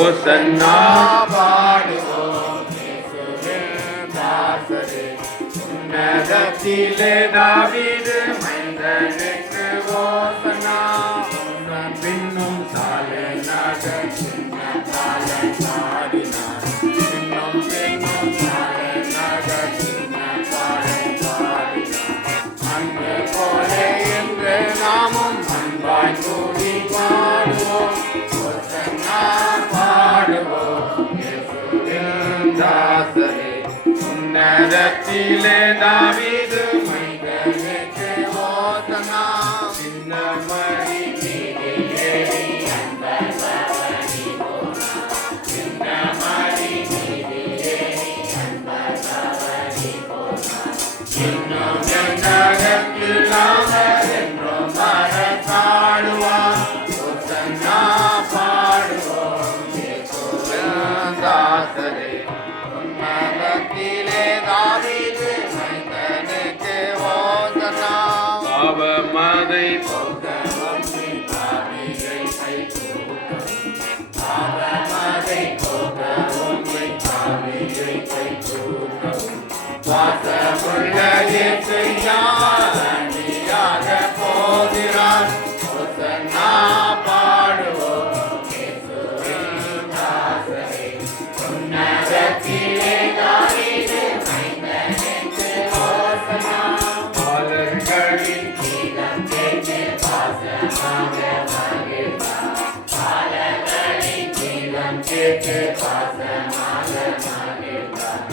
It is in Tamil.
ஓசன்னா பாடுவோம் இயேசுவின் தாசரே. உன்னதத்திலே தாவீது மைந்தனுக்கு ஓசன்னா. பின்னும் சாலனாக சின்ன காலம் பாடினார். பின்னும் பின்னும் சாலனாக சின்ன காலம் பாடினார். அன்பு போல என்று நாமும் அன்பாய் கூடி பாடுவோம். ஓசன்னா பாடுவோம் இயேசுவின் தாசரே. உன்னதத்திலே தாவீது மைந்தனுக்கு ஓசன்னா. சின்ன மணி இன்னும் என்றும் மறக்காடுவான். ஓசன்னா பாடுவோம் இயேசுவின் தாசரே. உன்னதத்திலே தாவீது மைந்தனுக்கு ஓசன்னா. பாவமதை வாசமுள்ள இயேசுயாக போகிறார். ஓசன்னா பாடுவோம் இயேசுவின் தாசரே. உன்னதத்திலே தாவீது மைந்தனுக்கு ஓசன்னா. பாலர்களின் கீதம் கேட்டு பாசமாக மகிழ்ந்தார். பாலர்களின் கீதம் கேட்டு பாசமாக மகிழ்ந்தார்.